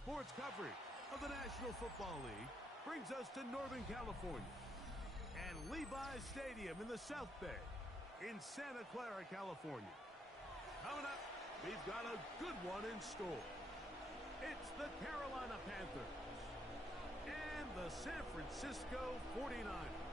sports coverage of the National Football League brings us to Northern California and Levi's Stadium in the South Bay in Santa Clara, California. Coming up, we've got a good one in store. It's the Carolina Panthers and the San Francisco 49ers.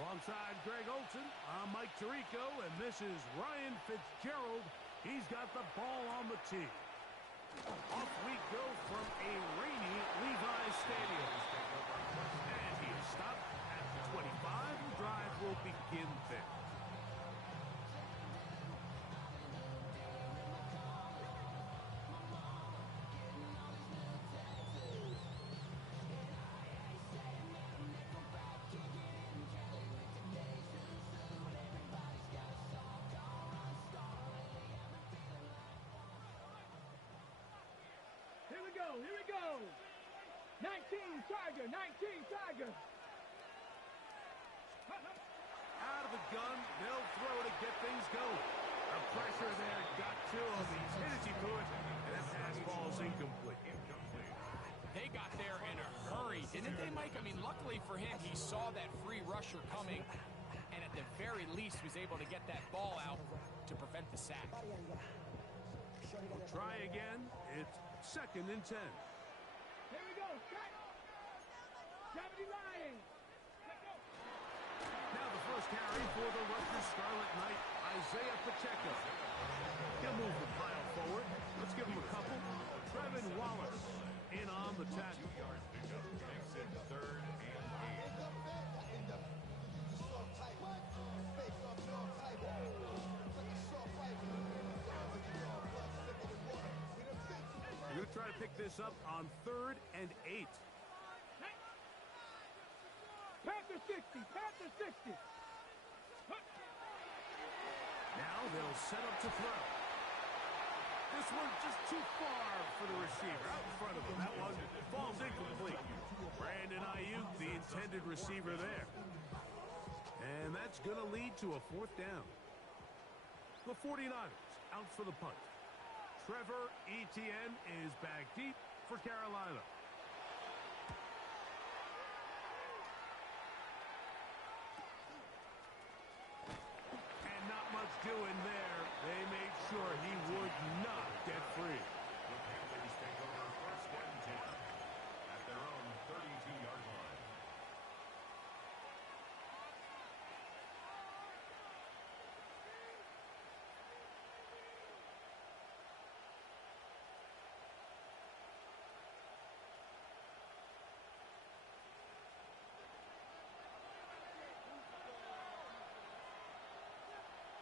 Alongside Greg Olson, I'm Mike Tirico, and this is Ryan Fitzgerald. He's got the ball on the tee. Off we go from a rainy Levi's Stadium. And he is stopped at the 25. The drive will begin there. Here we go. 19 Tiger, 19 Tiger. Out of the gun, they'll throw to get things going. The pressure there got to him. He's hit as he threw it, and that pass falls incomplete. They got there in a hurry, didn't they, Mike? I mean, luckily for him, he saw that free rusher coming, and at the very least was able to get that ball out to prevent the sack. We'll try again. It's 2nd and 10. Here we go. Strike. Gravity Lions. Now the first carry for the Rutgers Scarlet Knight, Isaiah Pacheco. He'll move the pile forward. Let's give him a couple. Trevin Wallace in on the tackle. 2 yards pickup. Makes it 3rd and 8. We're going to try to pick this up on 3rd and 8. Panther 60, Panther 60. Now they'll set up to throw. This one just too far for the receiver. Out in front of him. That one falls incomplete. Brandon Ayuk, the intended receiver there. And that's going to lead to a 4th down. The 49ers out for the punt. Trevor Etienne is back deep for Carolina. And not much doing there. They made sure he would not get free. The Panthers take over 1st and 10 at their own 32-yard line.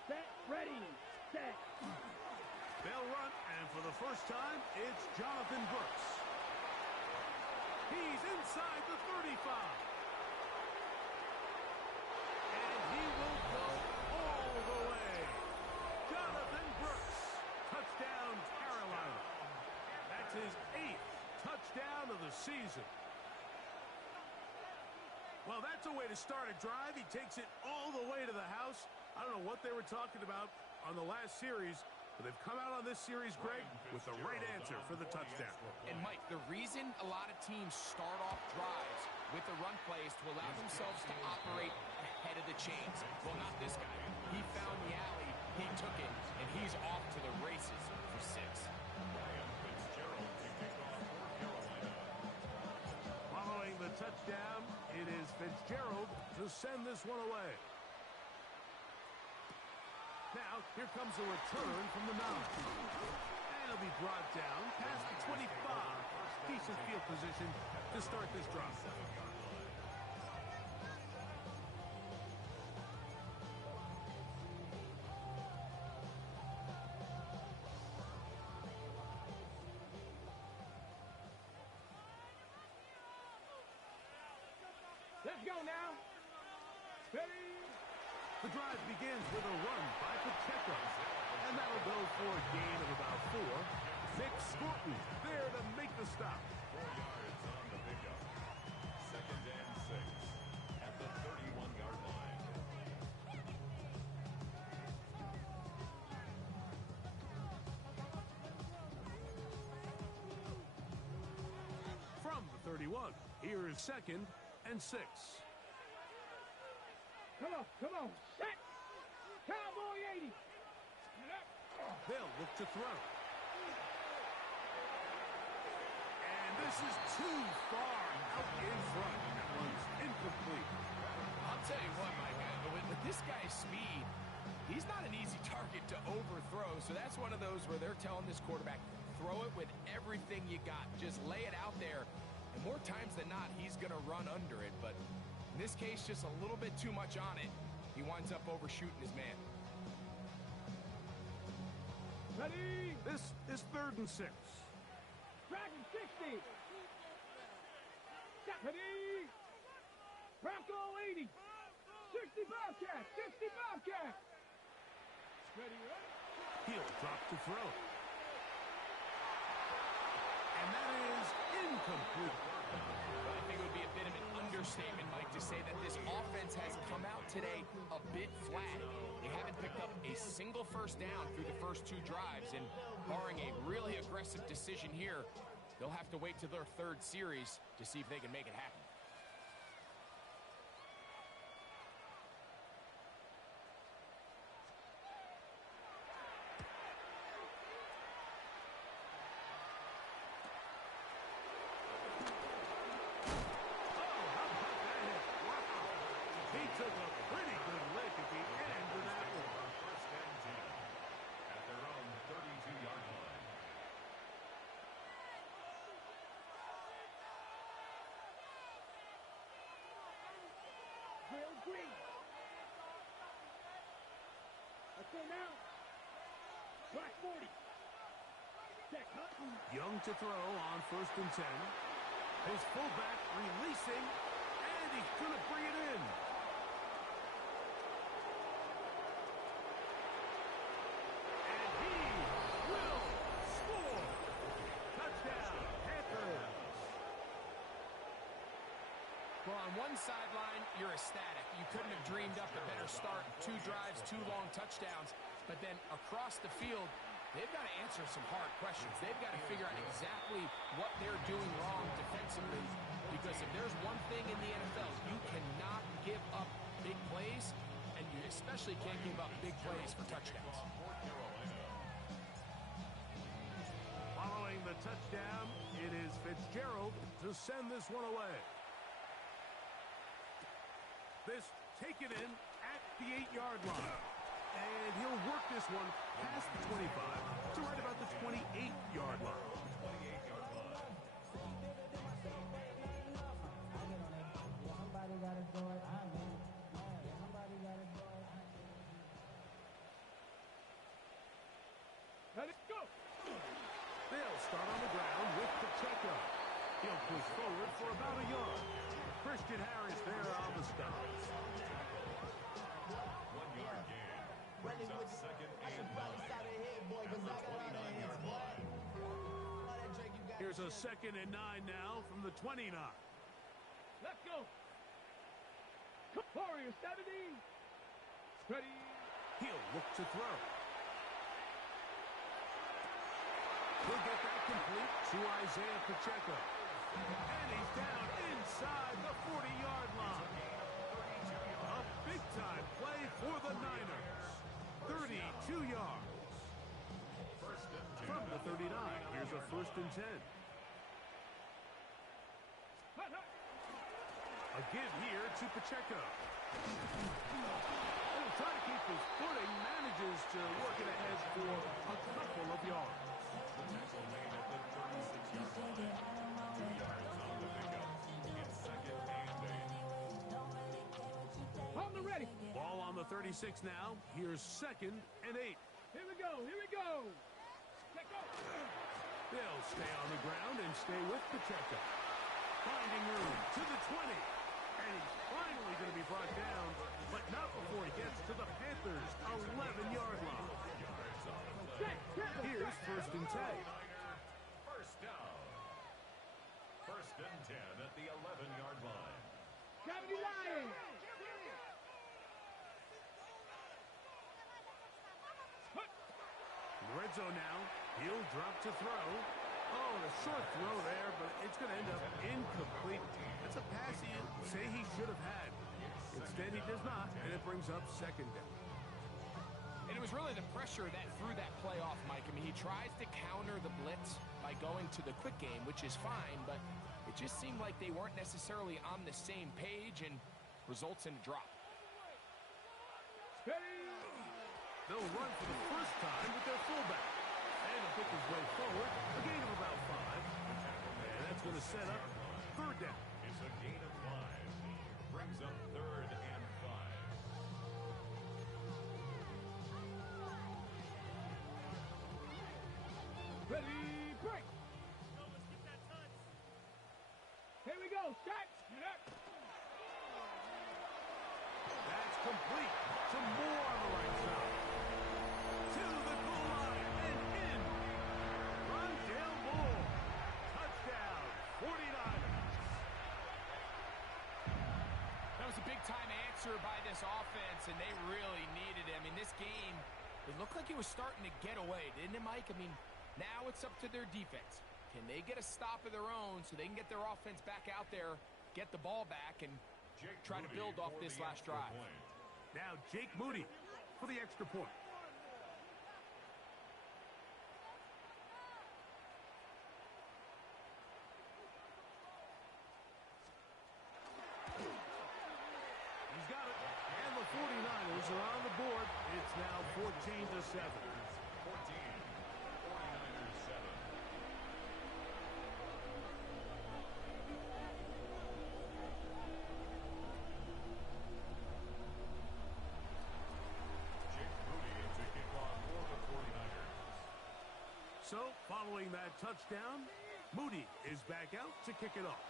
Set, ready, set. They'll run, and for the first time, it's Jonathan Brooks. He's inside the 35. And he will go all the way. Jonathan Brooks, touchdown Carolina. That's his 8th touchdown of the season. Well, that's a way to start a drive. He takes it all the way to the house. I don't know what they were talking about on the last series, but they've come out on this series, Greg, with the right answer for the touchdown. And, Mike, the reason a lot of teams start off drives with the run play is to allow themselves to operate ahead of the chains. Well, not this guy. He found the alley, he took it, and he's off to the races for 6. Ryan Fitzgerald to kick off for Carolina. Following the touchdown, it is Fitzgerald to send this one away. Now, here comes a return from the 9. And he'll be brought down past the 25. Decent field position to start this drive. Let's go now. Ready. The drive begins with a run by Pacheco. And that'll go for a gain of about 4. Nick Scruton there to make the stop. 4 yards on the pickup. 2nd and 6 at the 31-yard line. From the 31, here is 2nd and 6. Come on, set! Cowboy 80! They'll look to throw. And this is too far out in front. That one's incomplete. I'll tell you what, Mike, with this guy's speed, he's not an easy target to overthrow. So that's one of those where they're telling this quarterback, throw it with everything you got. Just lay it out there. And more times than not, he's going to run under it. But in this case, just a little bit too much on it. He winds up overshooting his man. Ready? This is 3rd and 6. Dragon 60! Ready? Bronco 80! 60 Bobcat! 60 Bobcat! Ready? He'll drop to throw. And that is incomplete. Well, I think it would be a bit of an understatement, Mike, to say that this offense has come out today a bit flat. They haven't picked up a single first down through the first 2 drives, and barring a really aggressive decision here, they'll have to wait till their 3rd series to see if they can make it happen. He took a pretty good lick at the end of that one. 1st and 10 at their own 32-yard line. Real green. Okay, now. Black 40. Check, Hutton. Young to throw on 1st and 10. His fullback releasing, and he's going to bring it in. And he will score. Touchdown, Panthers. Well, on one sideline, you're ecstatic. You couldn't have dreamed up a better start. 2 drives, 2 long touchdowns. But then across the field, they've got to answer some hard questions. They've got to figure out exactly what they're doing wrong defensively. Because if there's one thing in the NFL, you cannot give up big plays, and you especially can't give up big plays for touchdowns. Following the touchdown, it is Fitzgerald to send this one away. This taken in at the 8-yard line. And he'll work this one past the 25 to right about the 28-yard line. Let it go. They'll start on the ground with Pacheco. He'll push forward for about a yard. Christian Harris there on the stop. 1-yard gain. Brings up 2nd and 9 at the 29-yard line. Here's a 2nd and 9 now from the 29. Let's go. Warrior 70. Ready. He'll look to throw. He'll get that complete to Isaiah Pacheco. And he's down inside the 40-yard line. A big-time play for the Niners. 32 yards. From the 39, here's a 1st and 10. A give here to Pacheco. He'll try to keep his footing, manages to work it ahead for a couple of yards. Tackle made at the 36-yard line. 2 yards on the pickup. It's 2nd and 8. On the ready. Ball on the 36 now. Here's 2nd and 8. Here we go. Here we go. Check go. They'll stay on the ground and stay with Pacheco. Finding room to the 20. And he's finally going to be brought down, but not before he gets to the Panthers' 11-yard line. Here's 1st and 10. zone now. He'll drop to throw. Oh, a short throw there, but it's going to end up incomplete. That's a pass you say he should have had. Instead, he does not, and it brings up second down. And it was really the pressure that threw that play off, Mike. I mean, he tries to counter the blitz by going to the quick game, which is fine, but it just seemed like they weren't necessarily on the same page and results in a drop. They'll run for the first time with their fullback. And he'll pick his way forward, a gain of about 5. And that's going to set up third down. It's a gain of 5. Brings up third and 5. Ready, break. Here we go, set. That's complete. Some more on the right side. To the goal line and in. Rondale Moore. Touchdown, 49ers. That was a big-time answer by this offense, and they really needed it. I mean, this game, it looked like it was starting to get away, didn't it, Mike? I mean, now it's up to their defense. Can they get a stop of their own so they can get their offense back out there, get the ball back, and try to build off this last drive? Now Jake Moody for the extra point. He's got it. And the 49ers are on the board. It's now 14-7. 14. 49ers 7. Jake Moody to kick off for the 49ers. So, following that touchdown, Moody is back out to kick it off.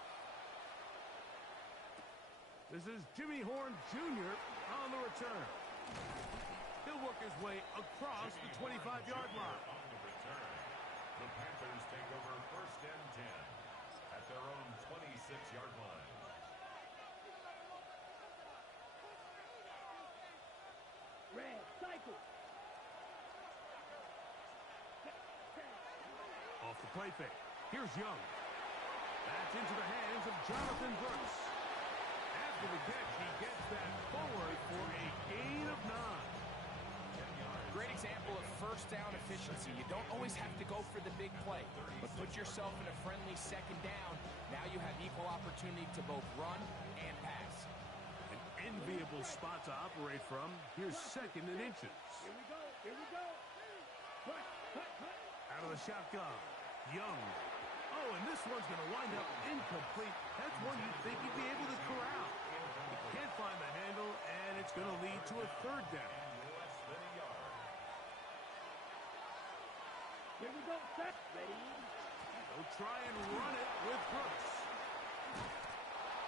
This is Jimmy Horn Jr. on the return. He'll work his way across the 25-yard line. On the return, the Panthers take over first and 10 at their own 26-yard line. Red, cycle. Off the play fake. Here's Young. That's into the hands of Jonathan Brooks. After the catch, he gets that forward for a gain of 9. Great example of first down efficiency. You don't always have to go for the big play, but put yourself in a friendly second down. Now you have equal opportunity to both run and pass. An enviable spot to operate from. Here's second and inches. Here we go, here we go. Cut, cut, cut. Out of the shotgun. Young. Oh, and this one's going to wind up incomplete. That's one you'd think he'd be able to corral. He can't find the handle, and it's going to lead to a third down. Less than a yard. Here we go, set. Ready. They'll try and run it with Brooks.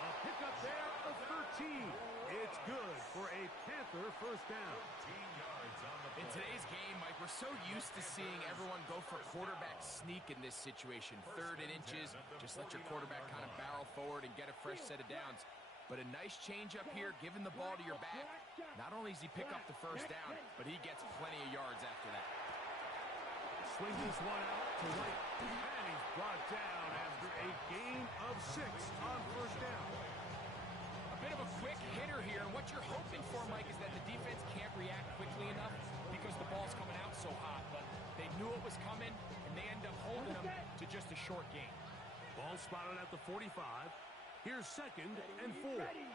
A pickup there of 13. It's good for a Panther first down. 13 yards on the play. In today's game, Mike, we're so used to seeing everyone go for quarterback sneak in this situation. Third and inches, just let your quarterback kind of barrel forward and get a fresh set of downs. But a nice change up here, giving the ball to your back. Not only does he pick up the first down, but he gets plenty of yards after that. Swing this one out to White. And he's brought down after a gain of 6 on first down. A bit of a quick hitter here, and what you're hoping for, Mike, is that the defense can't react quickly enough because the ball's coming out so hot. But they knew it was coming, and they end up holding them to just a short gain. Ball spotted at the 45. Here's second and 4. Ready.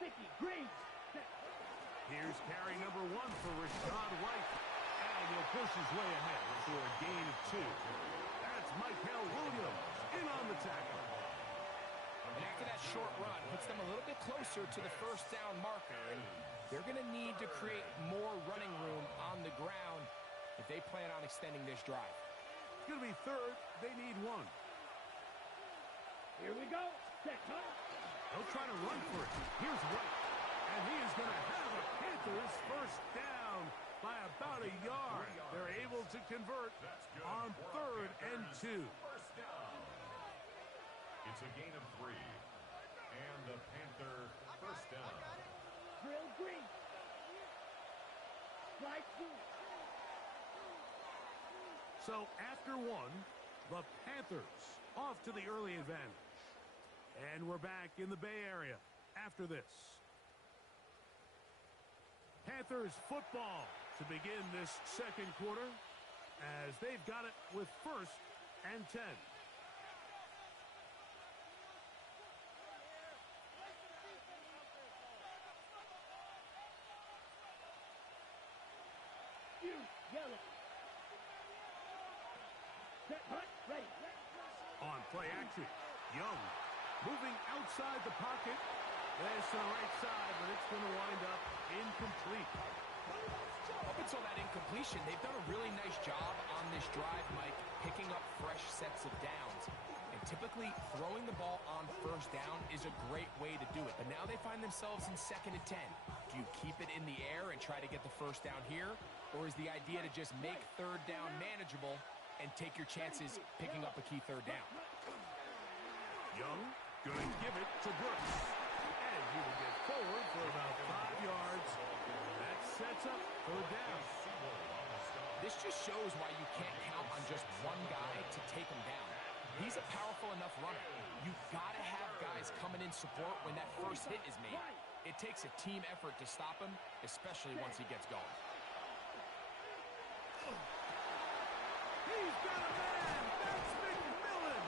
Sticky, green. Set. Here's carry number 1 for Rashad White. And he'll push his way ahead for a gain of 2. That's Michael Williams in on the tackle. And after that short run, puts them a little bit closer to the first down marker. And they're going to need to create more running room on the ground if they plan on extending this drive. It's going to be third. They need 1. Here we go. Set, cut. They'll try to run for it. Here's White. And he is going to have a Panthers first down by about a yard. They're able to convert on third and 2. First down. It's a gain of 3. And the Panther first down. Drill green. Strike two. So after one, the Panthers off to the early advantage. And we're back in the Bay Area after this. Panthers football to begin this second quarter as they've got it with 1st and 10. Yellow. Set, hunt, ready. On play action, Young moving outside the pocket. There's to the right side, but it's going to wind up incomplete. Up until that incompletion, they've done a really nice job on this drive, Mike, picking up fresh sets of downs. And typically, throwing the ball on 1st down is a great way to do it. But now they find themselves in 2nd and 10. Do you keep it in the air and try to get the 1st down here? Or is the idea to just make 3rd down manageable and take your chances picking up a key 3rd down? Young going to give it to Brooks. And he will get forward for about 5 yards. That sets up 3rd down. This just shows why you can't count on just one guy to take him down. He's a powerful enough runner. You've got to have guys coming in support when that first hit is made. It takes a team effort to stop him, especially once he gets going. He's got a man. That's McMillan.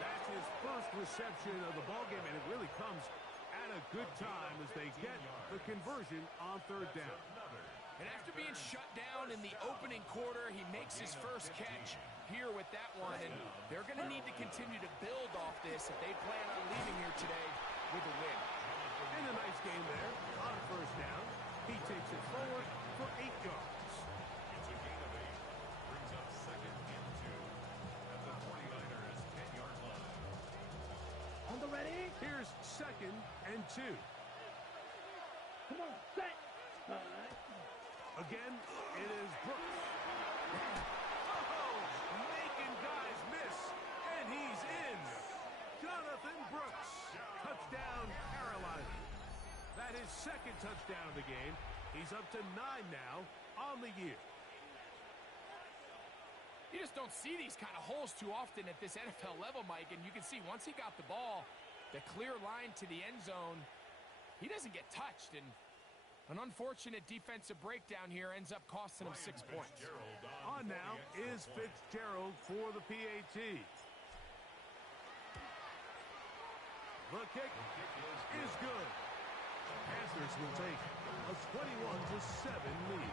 That's his first reception of the ballgame, and it really comes at a good time as they get the conversion on 3rd down. And after being shut down in the opening quarter, he makes his first catch here with that one, and they're going to need to continue to build off this if they plan on leaving here today with a win. And a nice game there on 1st down. He takes it forward for 8 yards. It's a gain of 8. Brings up 2nd and 2 at the 49ers 10-yard line. On the ready. Here's 2nd and 2. Come on, set. Again, it is Brooks. Oh, making guys miss, and he's in. Jonathan Brooks, touchdown Carolina. That is 2nd touchdown of the game. He's up to 9 now on the year. You just don't see these kind of holes too often at this NFL level, Mike, and you can see once he got the ball, the clear line to the end zone, he doesn't get touched, and an unfortunate defensive breakdown here ends up costing him 6 points. On now is Fitzgerald for the PAT. The kick is good. The Panthers will take a 21-7 lead.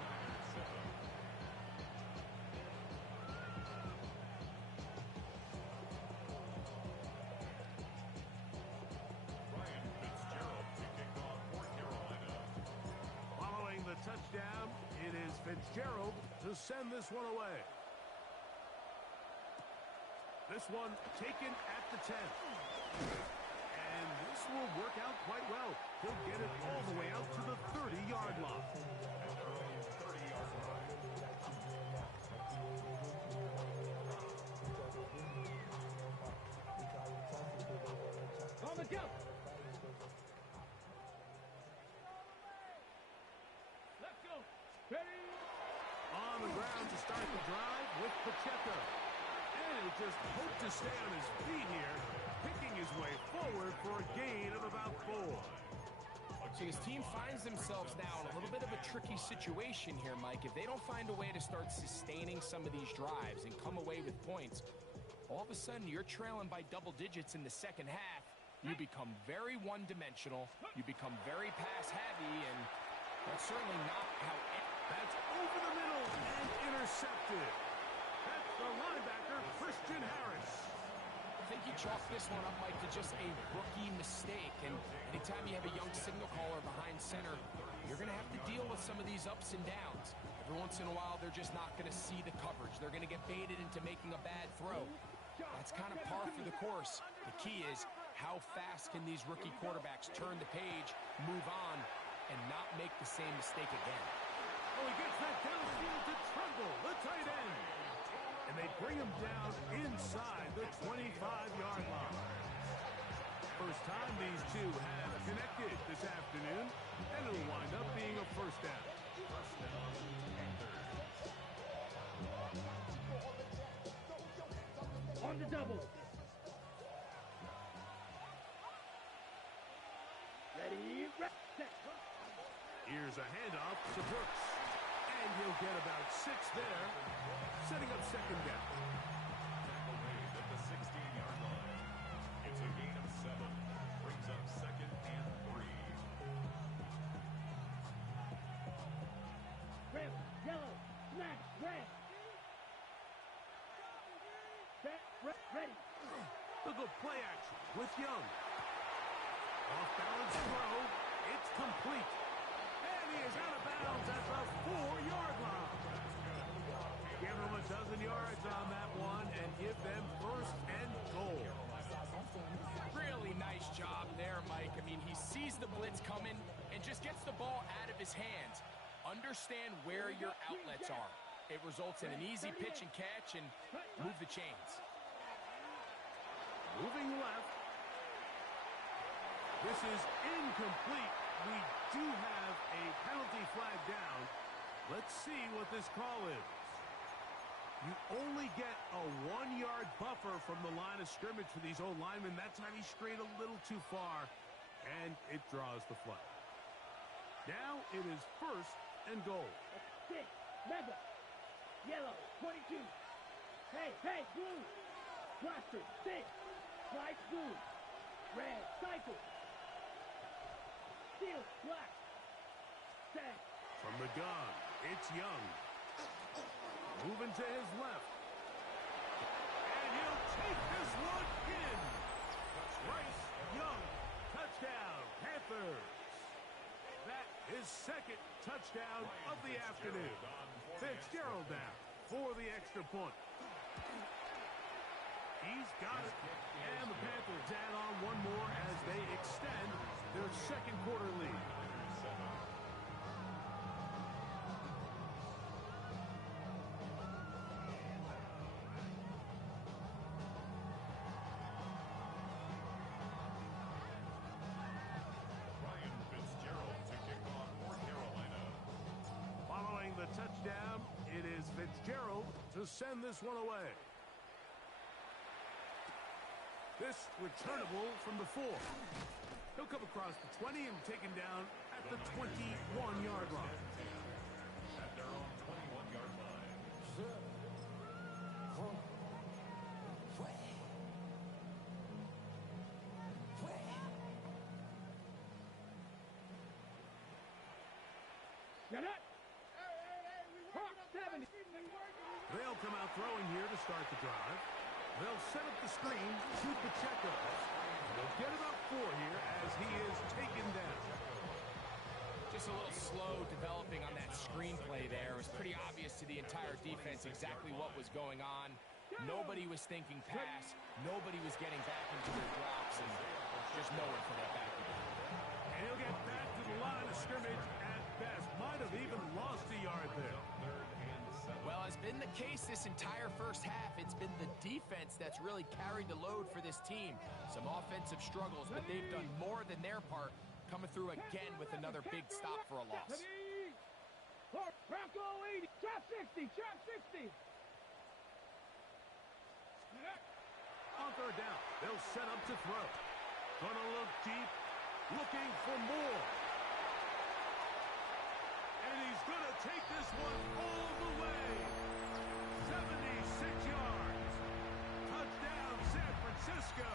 Touchdown, it is Fitzgerald to send this one away. This one taken at the 10. And this will work out quite well. He'll get it all the way out to the 30-yard line. On the jump. Let's go. Ready. On the ground to start the drive with Pacheco. And he'll just hope to stay on his feet here, picking his way forward for a gain of about 4. So his team finds themselves now in a little bit of a tricky situation here, Mike. If they don't find a way to start sustaining some of these drives and come away with points, all of a sudden you're trailing by double digits in the second half. You become very one-dimensional. You become very pass-heavy, and that's certainly not how... That's over the middle and intercepted. That's the linebacker, Christian Harris. I think you chalk this one up, Mike, to just a rookie mistake. And anytime you have a young signal caller behind center, you're going to have to deal with some of these ups and downs. Every once in a while, they're just not going to see the coverage. They're going to get baited into making a bad throw. That's kind of par for the course. The key is how fast can these rookie quarterbacks turn the page, move on, and not make the same mistake again. Oh, he gets that downfield to Tremble, the tight end. And they bring him down inside the 25-yard line. First time these two have connected this afternoon, and it'll wind up being a first down. On the double. Ready, set. Here's a handoff to Brooks. And he'll get about 6 there, setting up second down. Tackle made at the 16-yard line. It's a gain of 7. Brings up second and 3. Red, yellow, smash, red. Set, ready. Look at play action with Young. Off balance throw. It's complete. And he is out of bounds at the 4-yard line. Give them a dozen yards on that one and give them first and goal. Really nice job there, Mike. I mean, he sees the blitz coming and just gets the ball out of his hands. Understand where your outlets are. It results in an easy pitch and catch and move the chains. Moving left. This is incomplete. We do have a penalty flag down. Let's see what this call is. You only get a 1-yard buffer from the line of scrimmage for these old linemen. That time he strayed a little too far, and it draws the flag. Now it is first and goal. 6, mega, yellow, 22. Hey, blue. Blaster, 6. White, blue. Red, cycle. Steel, black. Set. From the gun, it's Young. Moving to his left. And he'll take this one in. Bryce Young, touchdown, Panthers. That is second touchdown of the afternoon. Fitzgerald down for the extra point. He's got it. And the Panthers add on one more as they extend their second quarter lead. Ryan Fitzgerald to kick off for Carolina. Following the touchdown, it is Fitzgerald to send this one away. This returnable from the 4. He'll come across the 20 and taken down at the 21-yard line. At their own 21-yard line. You're not. 70. They'll come out throwing here to start the drive. They'll set up the screen to Pacheco. They'll get about 4 here as he is taken down. Just a little slow developing on that screenplay there. It was pretty obvious to the entire defense exactly what was going on. Nobody was thinking pass. Nobody was getting back into their drops, and just nowhere for that back to go. And he'll get back to the line of scrimmage at best. Might have even lost a yard there. Well, as been the case this entire first half, it's been the defense that's really carried the load for this team. Some offensive struggles, but they've done more than their part, coming through again with another big stop for a loss. Bronco 80, trap 60, trap 60. On third down, they'll set up to throw. Gonna look deep, looking for more. And he's gonna take this one all the way. 76 yards. Touchdown, San Francisco.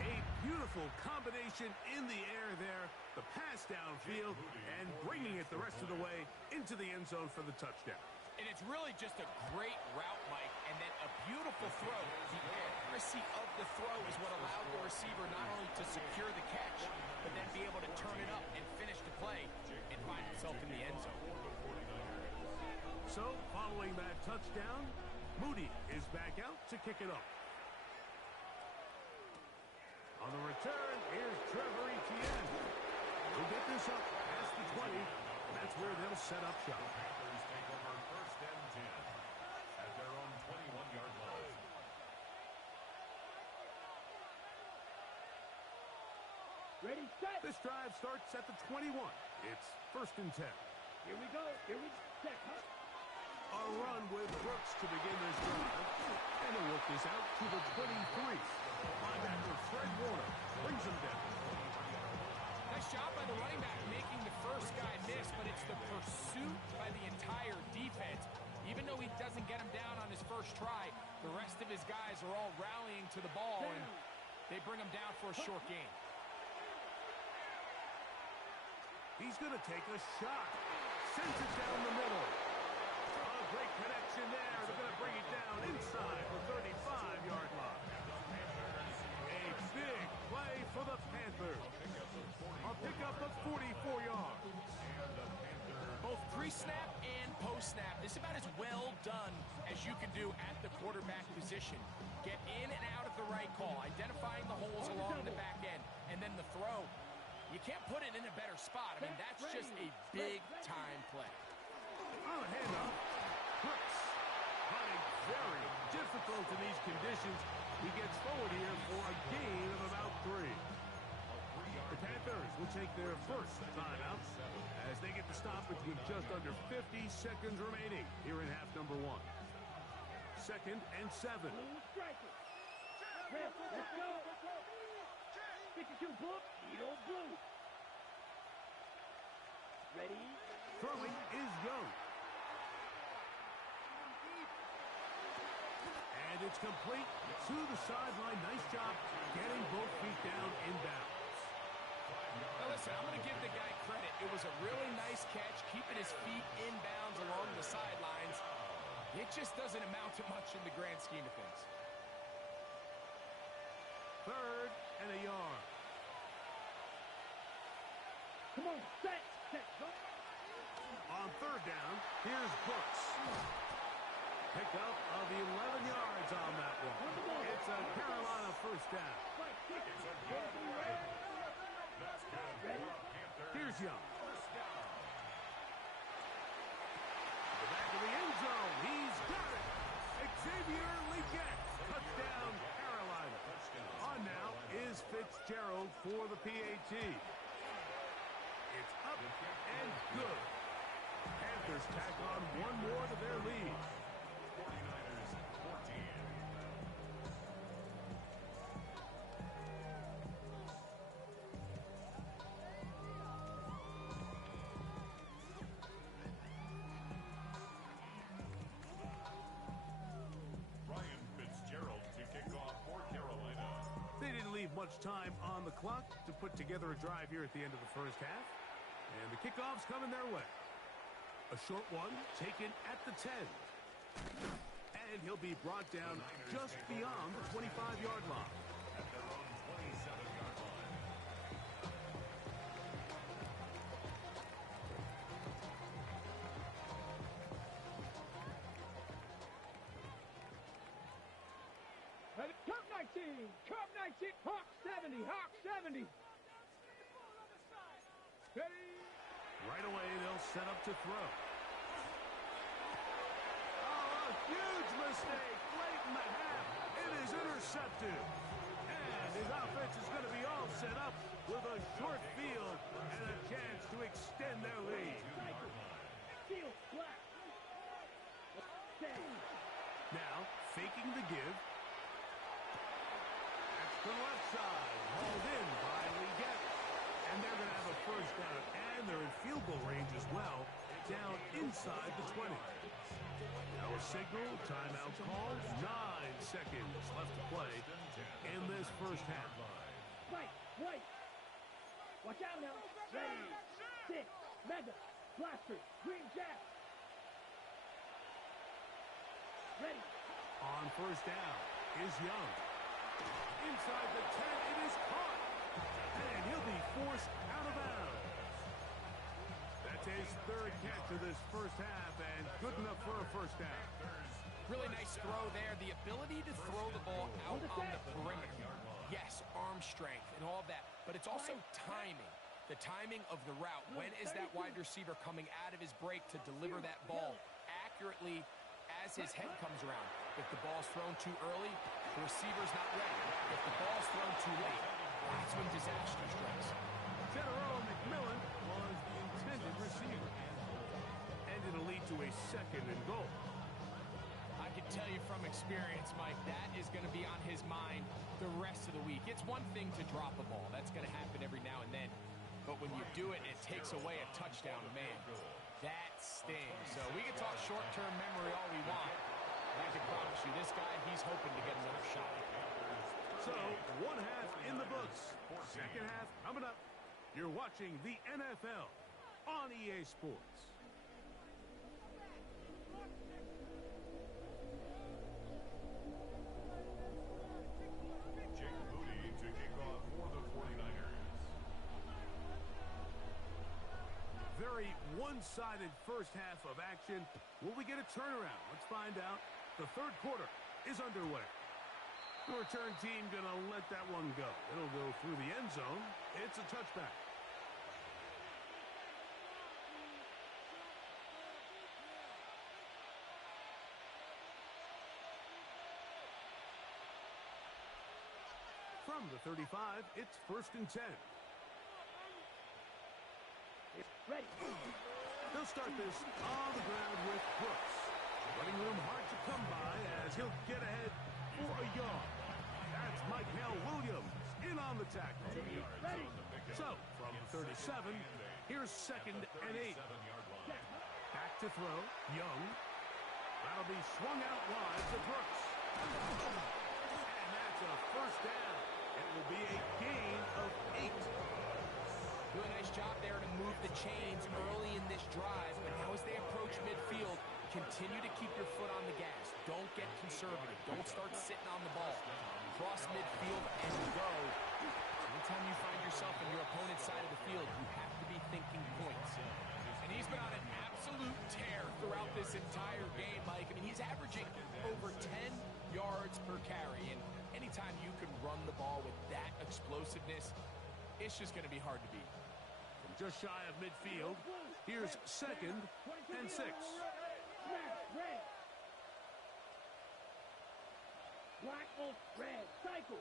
A beautiful combination in the air there. The pass downfield and bringing it the rest of the way into the end zone for the touchdown. And it's really just a great route, Mike, and then a beautiful throw. The accuracy of the throw is what allowed the receiver not only to secure the catch, but then be able to turn it up and finish the play and find himself in the end zone. So, following that touchdown, Moody is back out to kick it off. On the return, here's Trevor Etienne. He'll get this up past the 20, and that's where they'll set up shop. Panthers take over first and 10 at their own 21-yard line. Ready, set. This drive starts at the 21. It's first and 10. Here we go. Set. A run with Brooks to begin this drive. And he'll work this out to the 23. Linebacker Fred Warner brings him down. Nice job by the running back making the first guy miss, but it's the pursuit by the entire defense. Even though he doesn't get him down on his first try, the rest of his guys are all rallying to the ball, and they bring him down for a short gain. He's going to take a shot. Sends it down the middle. A great connection there. They're going to bring it down inside the 35-yard line. A big play for the Panthers. A pickup of 44 yards. Both pre-snap and post-snap. This is about as well done as you can do at the quarterback position. Get in and out of the right call, identifying the holes along the back end, and then the throw. You can't put it in a better spot. I mean, that's just a big-time play. On a handoff, Brooks. Running very difficult in these conditions. He gets forward here for a gain of about 3. The Panthers will take their first timeout as they get the stoppage with just under 50 seconds remaining here in half number 1. 2nd and 7. Let's go. 52 book, Edo Blue. Ready? Throwing is Young. And it's complete to the sideline. Nice job getting both feet down in bounds. Now listen, I'm going to give the guy credit. It was a really nice catch, keeping his feet in bounds along the sidelines. It just doesn't amount to much in the grand scheme of things. 3rd and a yard. Come on, set, go. On 3rd down, here's Brooks. Pickup of 11 yards on that one. It's a Carolina first down. Here's Young. The back of the end zone. He's got it. Xavier Legette. Touchdown, Carolina. On now is Fitzgerald for the PAT. It's up and good. Panthers tack on one more to their lead. 49ers 14. Ryan Fitzgerald to kick off for Carolina. They didn't leave much time on the clock to put together a drive here at the end of the first half. And the kickoff's coming their way. A short one taken at the 10. And he'll be brought down just beyond the 25-yard line. At their own 27-yard line. Cup 19, Hawk 70. Ready? Right away, they'll set up to throw. Oh, a huge mistake late in the half. It is intercepted. And his offense is going to be all set up with a short field and a chance to extend their lead. Field black. Now, faking the give. That's the left side. Hauled in by Legette. And they're going to have a first down. And they're in field goal range as well. Down inside the 20. Now a signal. Timeout called. 9 seconds left to play in this first half. Wait. Watch out now. Ready. 6. Mega. Blaster. Green Jack. Ready. On first down is Young. Inside the 10. It is caught. And he'll be forced out of bounds. That's his 3rd catch of this first half, and good enough for a first down. Really nice throw there. The ability to throw the ball out on the perimeter. Yes, arm strength and all that, but it's also timing. The timing of the route. When is that wide receiver coming out of his break to deliver that ball accurately as his head comes around? If the ball's thrown too early, the receiver's not ready. If the ball's thrown too late, that's when disaster strikes. General McMillan was the intended receiver. Ended a lead lead to a 2nd and goal. I can tell you from experience, Mike, that is going to be on his mind the rest of the week. It's one thing to drop a ball. That's going to happen every now and then. But when you do it, it takes away a touchdown, man. That stings. So we can talk short-term memory all we want. I can promise you, this guy, he's hoping to get another shot. So, 1 half in the books. 2nd half coming up. You're watching the NFL on EA Sports. Jake Moody to kick off for the 49ers. Very one-sided first half of action. Will we get a turnaround? Let's find out. The 3rd quarter is underway. The return team going to let that one go. It'll go through the end zone. It's a touchback. From the 35, it's 1st and 10. Ready. They'll start this on the ground with Brooks. Running room hard to come by as he'll get ahead for a yard. That's Michael Williams in on the tackle. Ready. So, from the 37, here's 2nd and 8. Back to throw, Young. That'll be swung out wide to Brooks. And that's a 1st down. It will be a gain of 8. Do a nice job there to move the chains early in this drive, but now as they approach midfield, continue to keep your foot on the gas. Don't get conservative. Don't start sitting on the ball. Cross midfield and go. Anytime you find yourself on your opponent's side of the field, you have to be thinking points. And he's been on an absolute tear throughout this entire game, Mike. I mean, he's averaging over 10 yards per carry, and anytime you can run the ball with that explosiveness, it's just going to be hard to beat. From just shy of midfield, here's 2nd and 6. Red. Black on red. Cycle.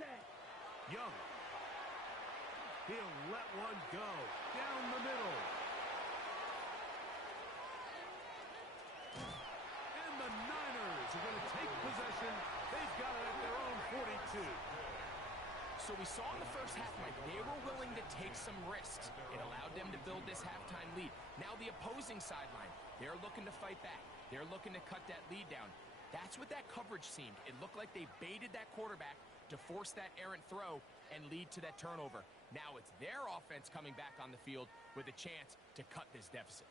Set. Young. He'll let one go down the middle. And the Niners are going to take possession. They've got it at their own 42. So we saw in the first half, Mike, they were willing to take some risks. It allowed them to build this halftime lead. Now the opposing sideline, they're looking to fight back. They're looking to cut that lead down. That's what that coverage seemed. It looked like they baited that quarterback to force that errant throw and lead to that turnover. Now it's their offense coming back on the field with a chance to cut this deficit.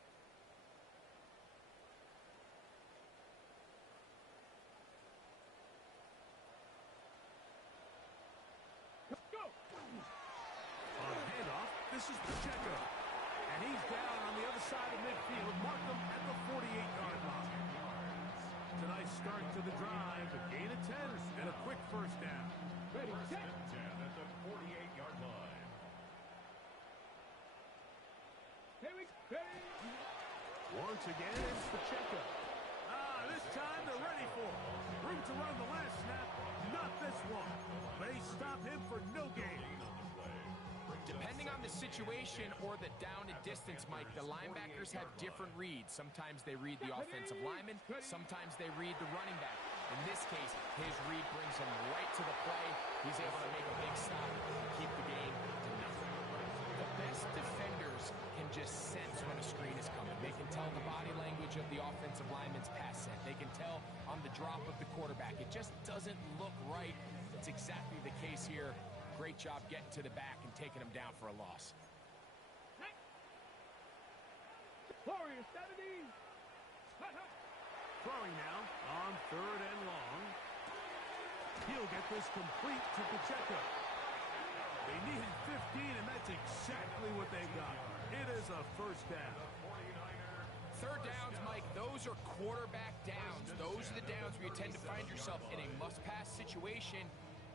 On a handoff, this is Pacheco. And he's down on the other side of midfield. Mark him at the 48-yard line. It's a nice start to the drive. A gain of 10 and a quick 1st down. Ready. Set. 10 at the 48-yard line. Here we go. Once again, it's Pacheco. This time they're ready for it. Room to run the last snap. Not this one. They stop him for no gain. Depending on the situation or the down and distance, Mike, the linebackers have different reads. Sometimes they read the offensive lineman. Sometimes they read the running back. In this case, his read brings him right to the play. He's able to make a big stop and keep the game to nothing. The best defenders can just sense when a screen is coming. They can tell the body language of the offensive lineman's pass set. They can tell on the drop of the quarterback. It just doesn't look right. It's exactly the case here. Great job getting to the back and taking him down for a loss. Warrior 70. Throwing now on 3rd and long. He'll get this complete to Pacheco. They needed 15, and that's exactly what they got. It is a 1st down. 3rd downs, Mike, those are quarterback downs. Those are the downs where you tend to find yourself in a must-pass situation,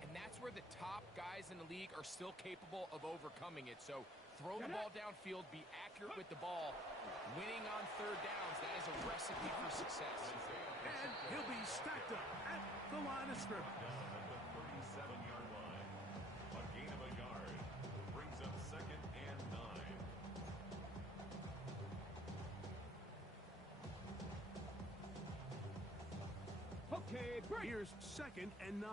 and that's where the top guys in the league are still capable of overcoming it. So throw the ball downfield, be accurate with the ball. Winning on 3rd downs, that is a recipe for success. And he'll be stacked up at the line of scrimmage. At the 37-yard line. A gain of a yard. Brings up 2nd and 9. Here's 2nd and 9.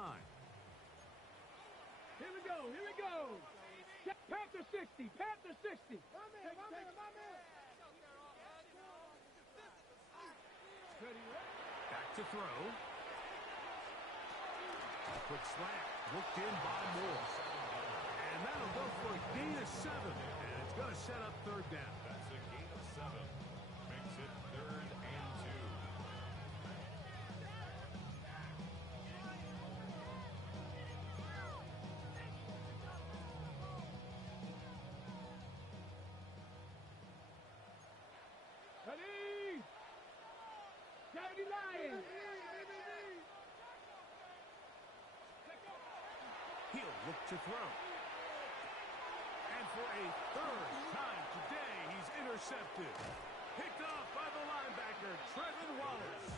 Here we go, here we go. Panther 60, Panther 60. My man, my man, my man. Back to throw. Quick slant, looked in by Moore. And that'll go for a gain of 7. And it's going to set up 3rd down. That's a gain of 7. Makes it 3rd and 2. Ready? Daddy Lion. He'll look to throw. And for a 3rd time today, he's intercepted. Picked off by the linebacker, Trevin Wallace.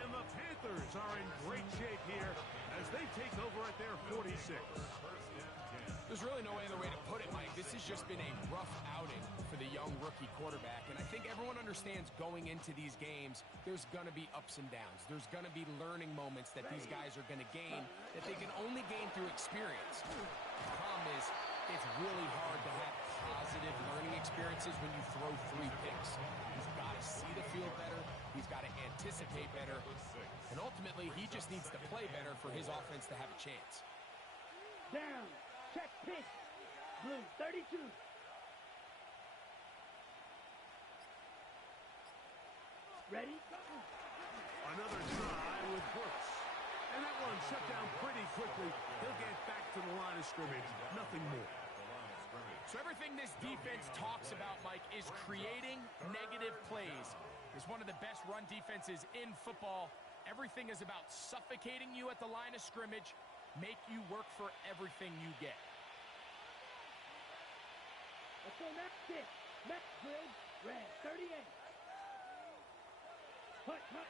And the Panthers are in great shape here as they take over at their 46. There's really no other way to put it, Mike. This has just been a rough outing for the young rookie quarterback. And I think everyone understands going into these games, there's going to be ups and downs. There's going to be learning moments that these guys are going to gain that they can only gain through experience. The problem is, it's really hard to have positive learning experiences when you throw 3 picks. He's got to see the field better. He's got to anticipate better. And ultimately, he just needs to play better for his offense to have a chance. Down. Check pick. Blue 32. Ready? Another try with Brooks. And that one shut down pretty quickly. He'll get back to the line of scrimmage. Nothing more. So everything this defense talks about, Mike, is creating negative plays. It's one of the best run defenses in football. Everything is about suffocating you at the line of scrimmage, make you work for everything you get. Let's go next kick. Next bridge. Red 38. Hut, hut.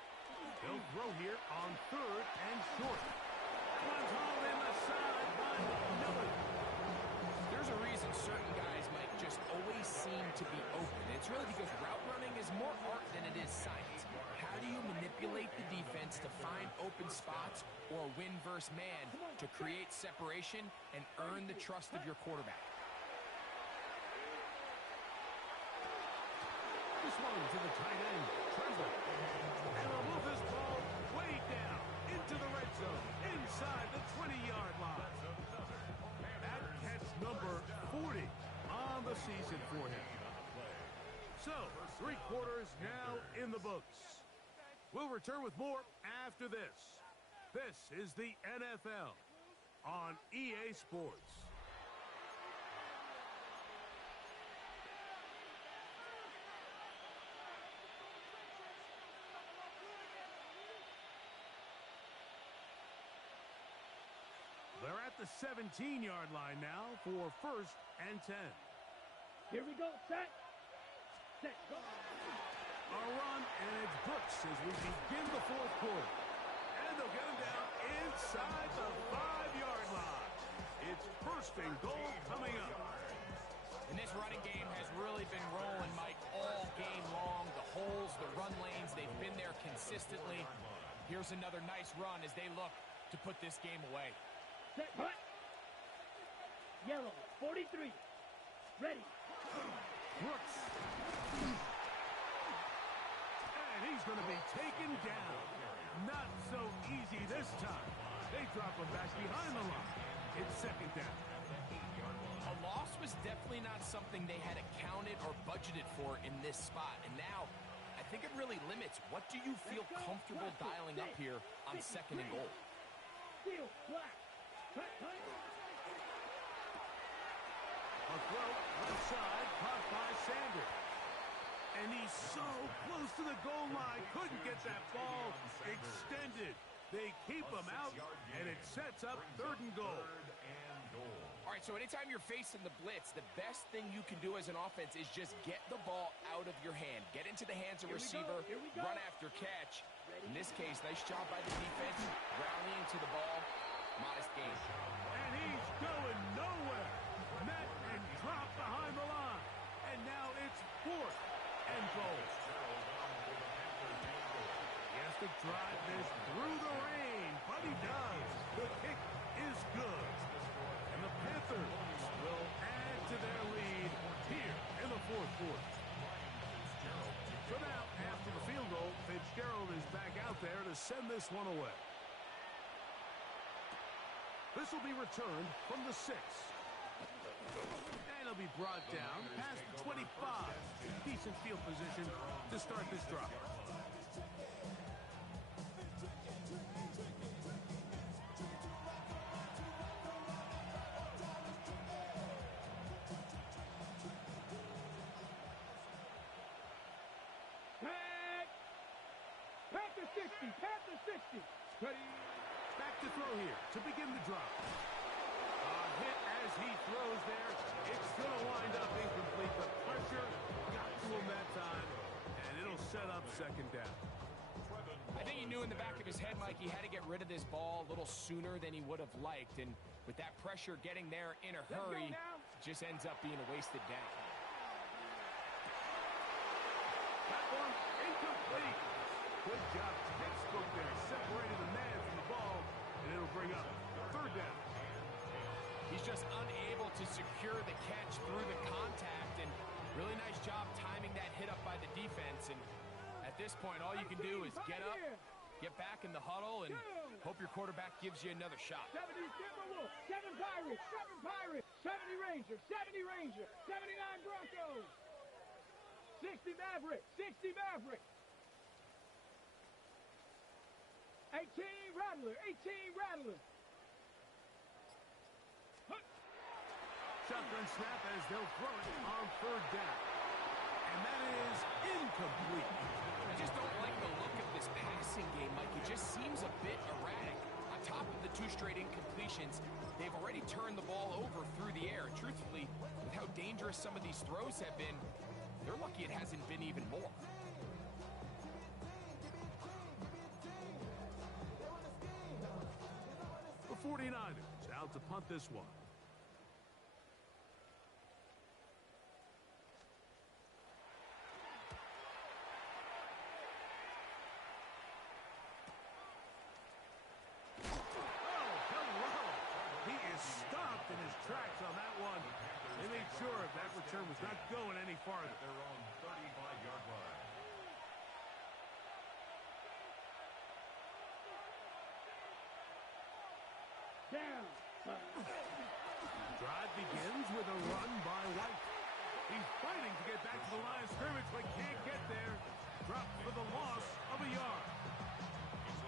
He'll throw here on 3rd and short. That one's hauled in the side by Miller. There's a reason certain guys, Mike, just always seem to be open. It's really because route running is more art than it is science. How do you manipulate the defense to find open spots or win versus man to create separation and earn the trust of your quarterback? This one to the tight end, Trevor. And they'll move this ball way down into the red zone, inside the 20-yard line. That catch number 40 on the season for him. So, 3 quarters now in the books. We'll return with more after this. This is the NFL on EA Sports. They're at the 17-yard line now for 1st and 10. Here we go. Set. Set. Go. A run, and it's Brooks as we begin the 4th quarter. And they'll get him down inside the 5-yard line. It's 1st and goal coming up. And this running game has really been rolling, Mike, all game long. The holes, the run lanes, they've been there consistently. Here's another nice run as they look to put this game away. Set. Hut. Yellow 43. Ready. Brooks. And he's going to be taken down. Not so easy this time. They drop him back behind the line. It's 2nd down. A loss was definitely not something they had accounted or budgeted for in this spot. And now, I think it really limits what do you feel comfortable dialing up here on 2nd and goal. Steel. Black. Cut. Cut. A throw left side caught by Sanders. And he's so close to the goal line. Couldn't get that ball extended. They keep him out, and it sets up 3rd and goal. All right, so anytime you're facing the blitz, the best thing you can do as an offense is just get the ball out of your hand. Get into the hands of receiver, run after catch. In this case, nice job by the defense, rallying to the ball. Modest gain. And he's going nowhere. Met and dropped behind the line. And now it's 4th and goal. He has to drive this through the rain And he does. The kick is good. And the Panthers will add to their lead here in the fourth quarter. So now, after the field goal, Fitzgerald is back out there to send this one away. This will be returned from the 6. And it'll be brought down past the 25. Decent field position to start this drive. Panther 60, Panther 60. Ready? Back to throw here to begin the drop. Hit as he throws there. It's going to wind up incomplete. The pressure got to him that time, and it'll set up second down. I think he knew in the back of his head, Mike, he had to get rid of this ball a little sooner than he would have liked. And with that pressure getting there in a hurry, it just ends up being a wasted down. That one incomplete. Good job. Textbook there. Separated the man from the ball, and it'll bring up third down. He's just unable to secure the catch through the contact, and really nice job timing that hit up by the defense. And at this point, all you can do is get up, get back in the huddle, and hope your quarterback gives you another shot. 70 Timberwolves, 7 Pirates, 7 Pirates, 70 Rangers, 70 Rangers, 79 Broncos, 60 Mavericks, 60 Mavericks. 18 Rattler, 18 Rattler. Shotgun snap as they'll throw it on third down. And that is incomplete. I just don't like the look of this passing game, Mike. It just seems a bit erratic. On top of the 2 straight incompletions, they've already turned the ball over through the air. Truthfully, with how dangerous some of these throws have been, they're lucky it hasn't been even more. The 49ers out to punt this one. In his tracks on that one. They made sure that return was not going any farther. Their own 35-yard line. Down. Drive begins with a run by White. He's fighting to get back to the line of scrimmage, but can't get there. Dropped for the loss of a yard.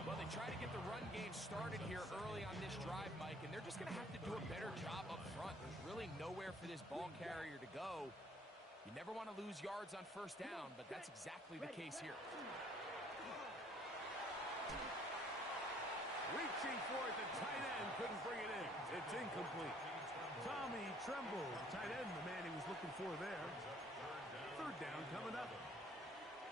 Well, they try to get the run game started here early on this drive, Mike, and they're just going to have to do a better job up front. There's really nowhere for this ball carrier to go. You never want to lose yards on first down, but that's exactly the case here. Reaching for it, the tight end couldn't bring it in. It's incomplete. Tommy Tremble, tight end, the man he was looking for there. Third down coming up.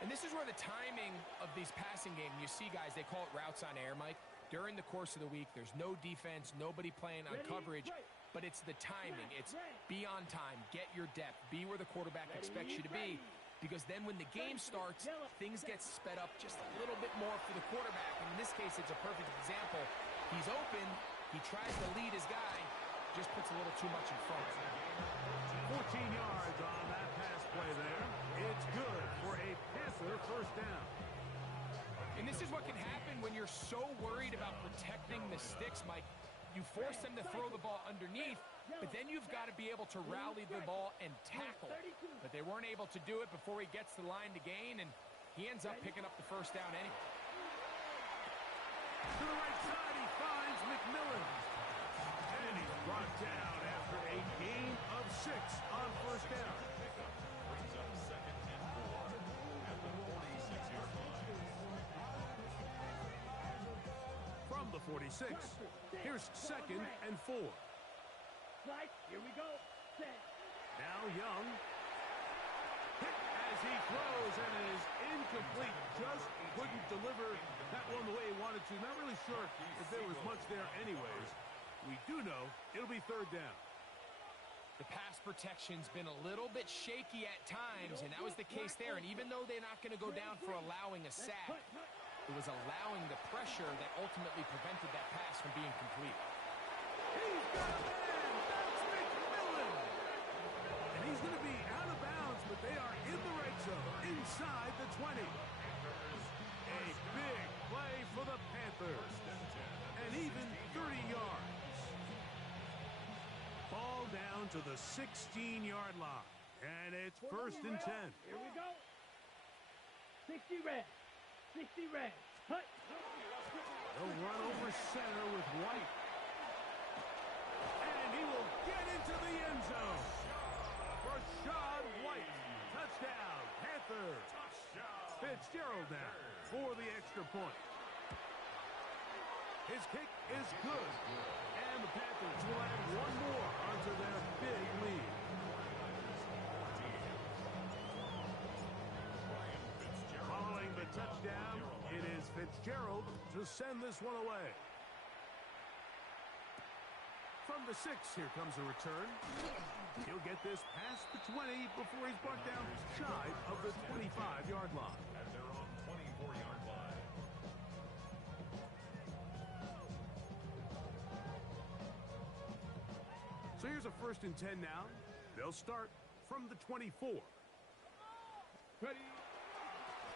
And this is where the timing of these passing games, you see, guys, they call it routes on air, Mike. During the course of the week, there's no defense, nobody playing on coverage, but it's the timing. It's be on time, get your depth, be where the quarterback expects you to be, because then when the game starts, things get sped up just a little bit more for the quarterback. And in this case, it's a perfect example. He's open, he tries to lead his guy, just puts a little too much in front. 14 yards on that pass play there. It's good for a Panther first down. And this is what can happen when you're so worried about protecting the sticks, Mike. You force them to throw the ball underneath, but then you've got to be able to rally the ball and tackle. But they weren't able to do it before he gets the line to gain, and he ends up picking up the first down anyway. To the right side, he finds McMillan. And he's brought down after a gain of 6 on first down. Brings up second and 4 at the 46-yard line. From the 46, here's second and 4. Slide. Here we go. Set. Now Young. Hit as he throws, and it is incomplete. Just couldn't deliver that one the way he wanted to. Not really sure if there was much there anyways. We do know it'll be third down. The pass protection's been a little bit shaky at times, and that was the case there. And even though they're not going to go down for allowing a sack, It was allowing the pressure that ultimately prevented that pass from being complete. He's got a man. That's McMillan. And he's going to be out of bounds, but they are in the red zone, inside the 20. A big play for the Panthers. And even 30 yards. Ball down to the 16-yard line. And it's first and 10. Here we go. 60 red. 60 red. Hut. They'll run over center with White. And he will get into the end zone. Rashad White. Touchdown, Panthers. Fitzgerald now for the extra point. His kick is good. And the Panthers will add one more onto their big lead. Following the touchdown, it is Fitzgerald to send this one away. From the 6, here comes a return. He'll get this past the 20 before he's brought down shy of the 25-yard line. At their own 24-yard line. So here's a first and 10 now. They'll start from the 24. Ready.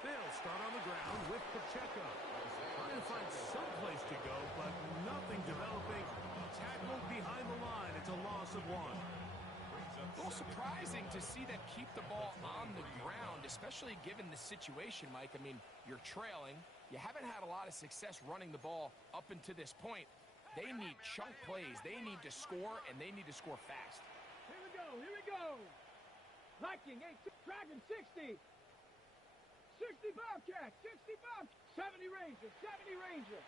They'll start on the ground with Pacheco. Trying to find some place to go, but nothing developing. Tackled behind the line. It's a loss of 1. A little surprising to see them keep the ball on the ground, especially given the situation, Mike. I mean, you're trailing. You haven't had a lot of success running the ball up until this point. They need chunk plays. They need to score, and they need to score fast. Here we go. Here we go. Viking, 8, Dragon, 60. 60 Bobcat. 60 Bob. 70 Ranger. 70 Ranger.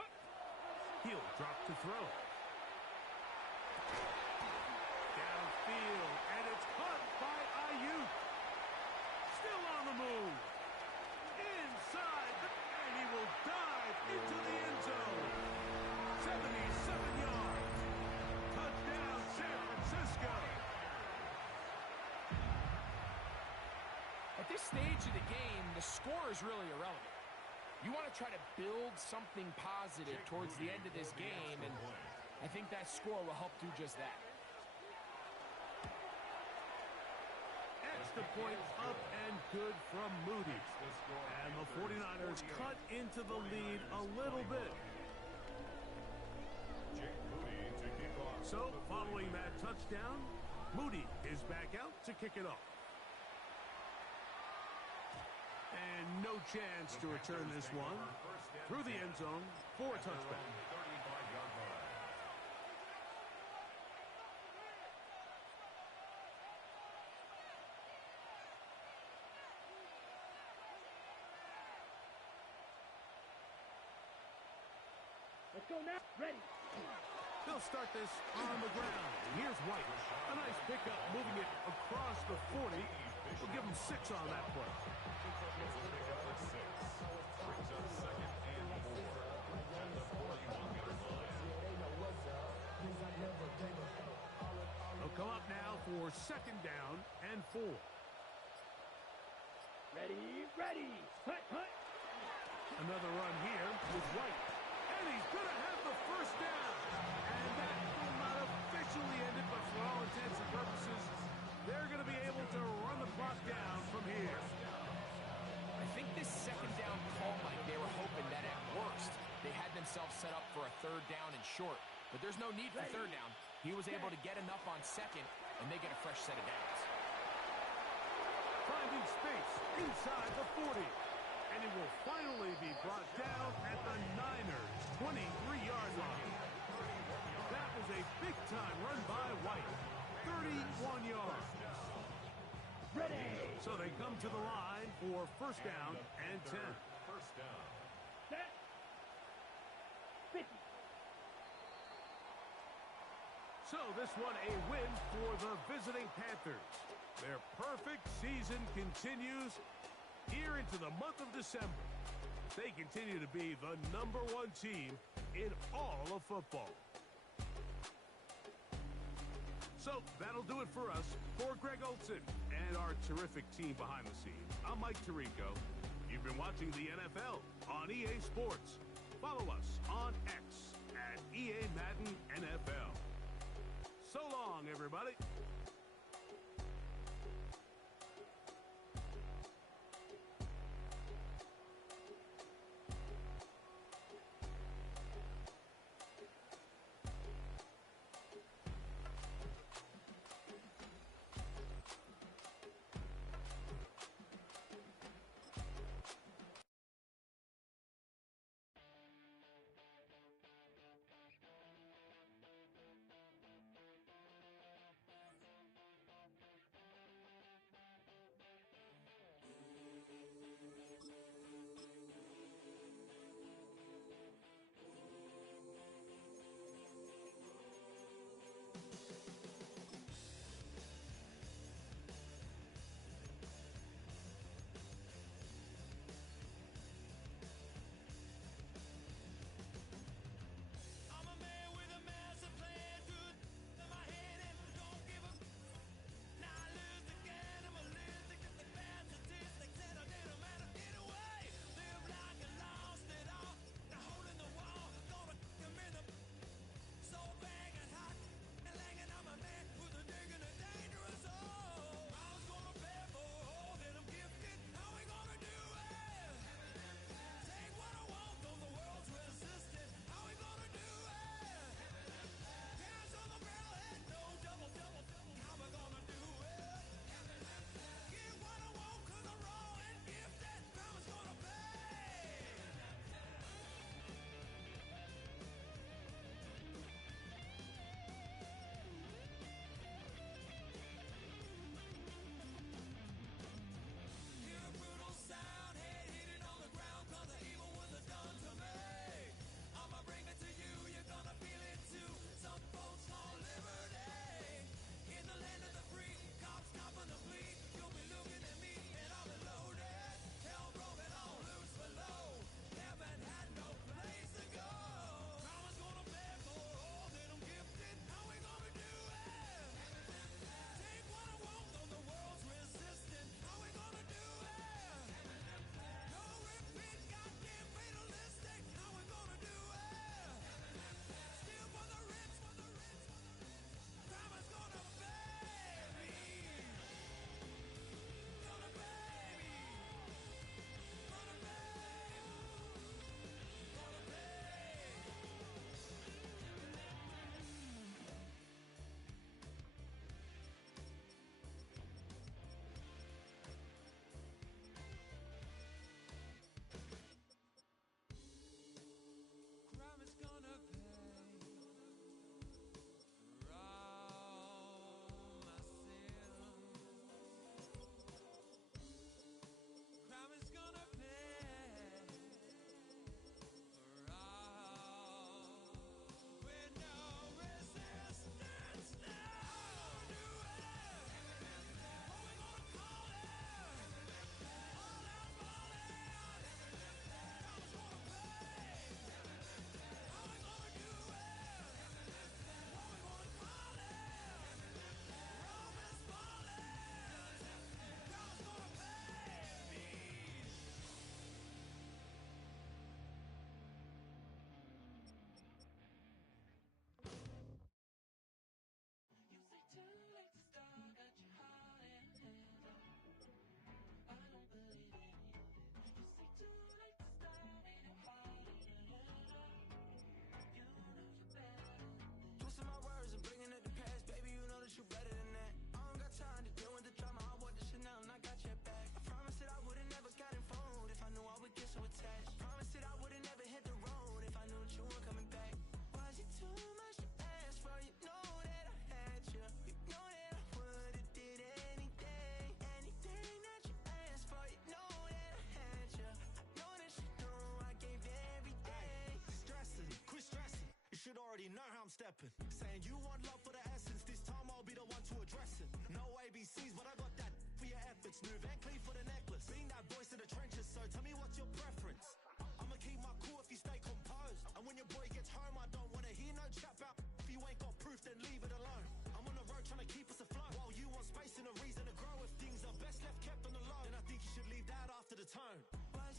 Huh. He'll drop to throw. Downfield, and it's caught by Ayuk. Still on the move. Inside, and he will dive into the end zone. 77 yards. Touchdown, San Francisco. At this stage of the game, the score is really irrelevant. You want to try to build something positive towards the end of this game, and I think that score will help do just that. Extra point up and good from Moody. And the 49ers cut into the lead a little bit. So, following that touchdown, Moody is back out to kick it off. And no chance to return this one through the end zone for a touchback. Let's go now. Ready. They'll start this on the ground. Here's White. A nice pickup, moving it across the 40. We'll give him 6 on that play. They'll come up now for 2nd down and 4. Ready. Ready. Hut, hut. Another run here with White. And he's going to have the 1st down. And that will not officially end it, but for all intents and purposes, they're going to be able to run the clock down from here. I think this 2nd down call, Mike, they were hoping that at worst they had themselves set up for a 3rd down and short. But there's no need for 3rd down. He was able to get enough on 2nd, and they get a fresh set of downs. Finding space inside the 40. And it will finally be brought down at the Niners' 23-yard line. That was a big-time run by White. 31 yards. Ready. So they come to the line for 1st down and 10. First down. Set. 50. So this one a win for the visiting Panthers. Their perfect season continues here into the month of December. They continue to be the #1 team in all of football. So that'll do it for us. For Greg Olson and our terrific team behind the scenes, I'm Mike Tirico. You've been watching the NFL on EA Sports. Follow us on X at EA Madden NFL. So long, everybody. Already know how I'm stepping. Saying you want love for the essence, this time I'll be the one to address it. No ABCs, but I got that for your efforts. New Van Cleef for the necklace. Being that voice in the trenches, so tell me what's your preference. I'ma keep my cool if you stay composed. And when your boy gets home, I don't wanna hear no chat about. If you ain't got proof, then leave it alone. I'm on the road trying to keep us afloat. While you want space and a reason to grow, if things are best left kept on the low, then I think you should leave that after the tone. Why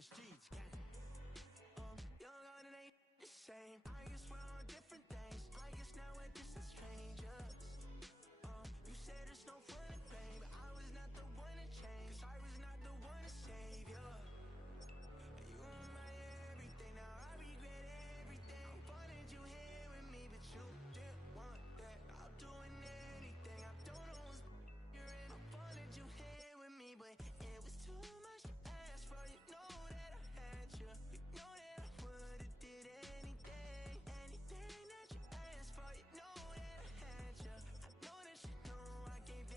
the streets, gang. Young on and ain't the same. I guess we're on different things. I guess now we're just as strangers. You said there's no fun in pain, but I was not the one to change. 'Cause I was not the one to save you. And you were my everything. Now I regret everything. I wanted you here with me, but you didn't want that. I'm doing anything. I don't know what's you're in. I wanted you here with me, but it was too much to ask for. You know that I had you. You know that I would've did anything, anything that you asked for. You know that I had you. I know that you know I gave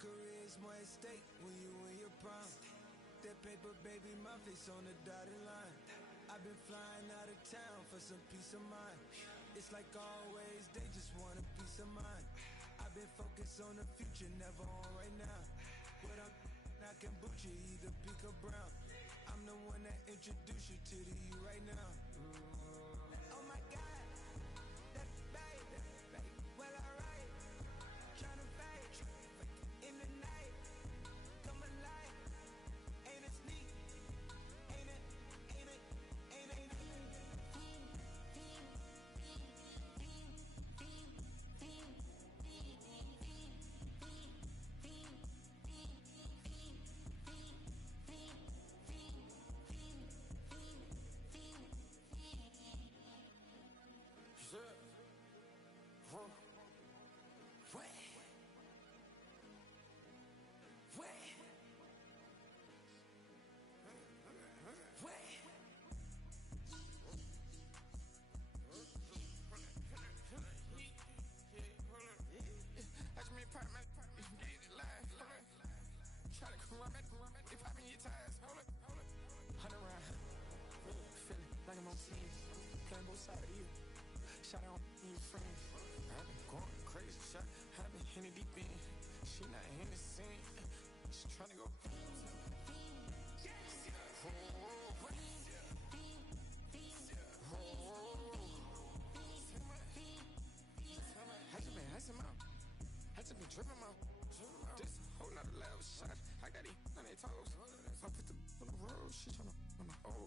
career is more at stake when you in your prime. That paper, baby, my face on the dotted line. I've been flying out of town for some peace of mind. It's like always, they just want a peace of mind. I've been focused on the future, never on right now. But I can boot you either pink or brown. I'm the one that introduced you to the you right now. Oh my God, that's baby. Well, alright, tryna fade in the night. Come alive, ain't it sneak? Ain't it? Side of you, shout out to your friends. I've been going crazy, shot. I've been in it deep in. She not innocent. She tryna go. I just been dripping out. This whole nother level shot. I got these on their toes. I put the on the road. She tryna. Oh,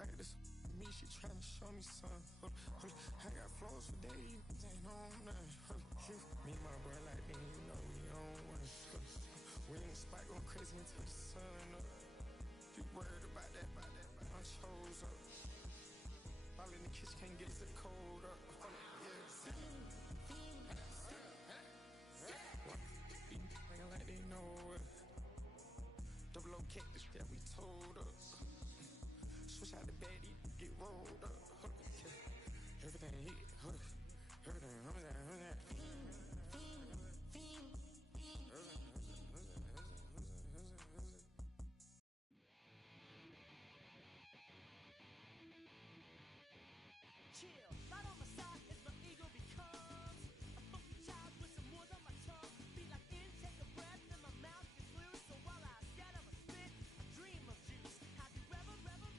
I got this. Me, she tryna show me something. I got flows for days, ain't on nothing. Me and my bro like me, you know we on one. We in the spot going crazy until the sun up. You worried about that, I chose up. All in the kitchen can't get the cold up. Nigga like they know it. Double O cactus that we told us. Switch out the baddie, get rolled up. Everything hit, everything, Chill, right on my side as my ego becomes a funky child with some words on my tongue. Be like in, take a breath, and my mouth gets loose. So while I scatter my spit, I dream of juice. Have you ever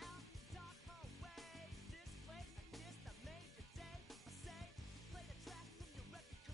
out dark hallways? This place I kissed, I made your day. I say, play the track from your record.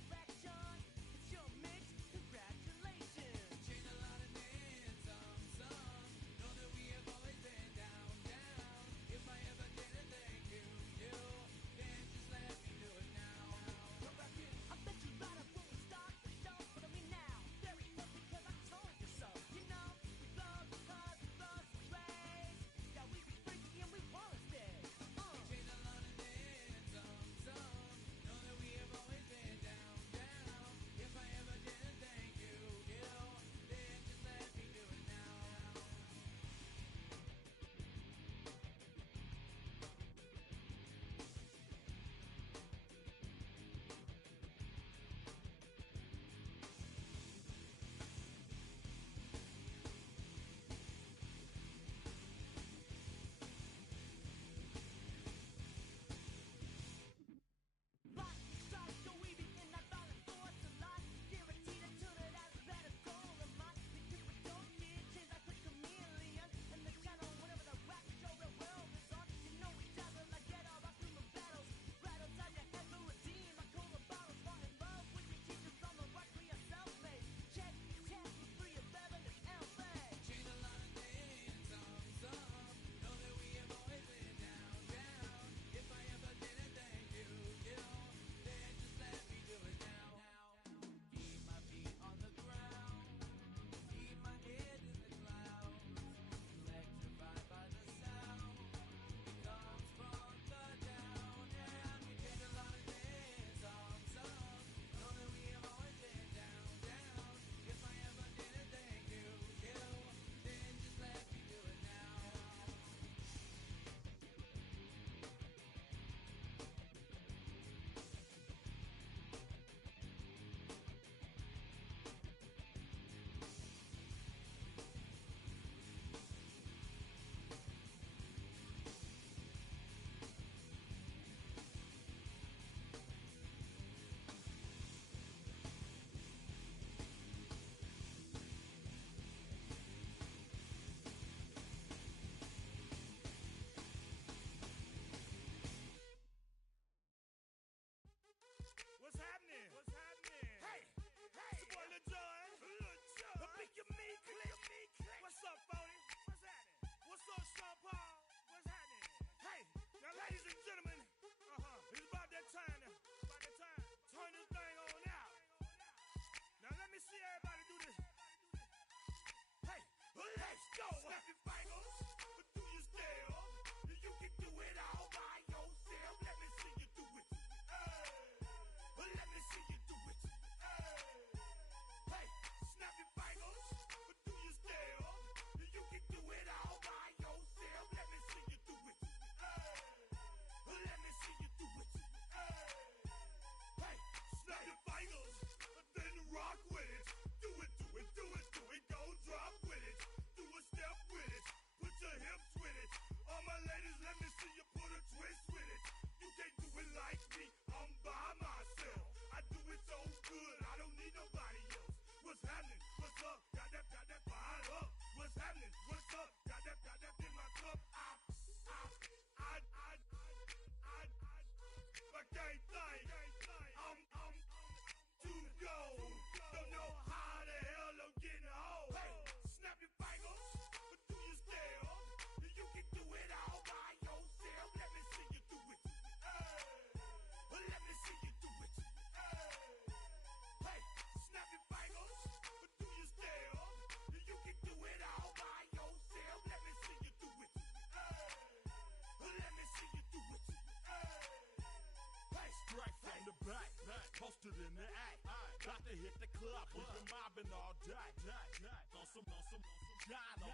On some Dino.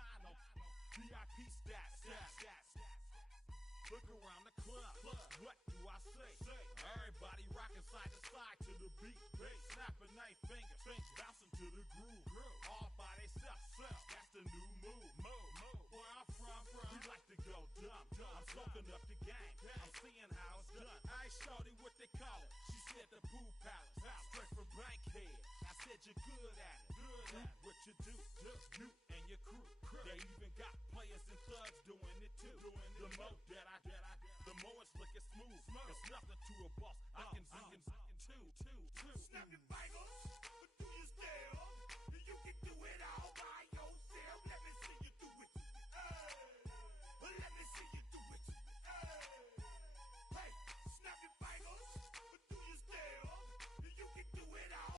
VIP stats. Look around the club. What do I say? Everybody rocking side to side to the beat. Snapping their fingers, bouncing to the groove. All by themselves. That's the new move. Where I'm from, we like to go dumb. I'm soaking up the game. I'm seeing how it's done. I ain't shorty what they call it. She said the pool palace. Straight from Bankhead. I said you're good at it. What you do. You and your crew. They even got players and thugs doing it too. The more that I the more it's looking smooth. It's nothing to a boss. I can two. Snap your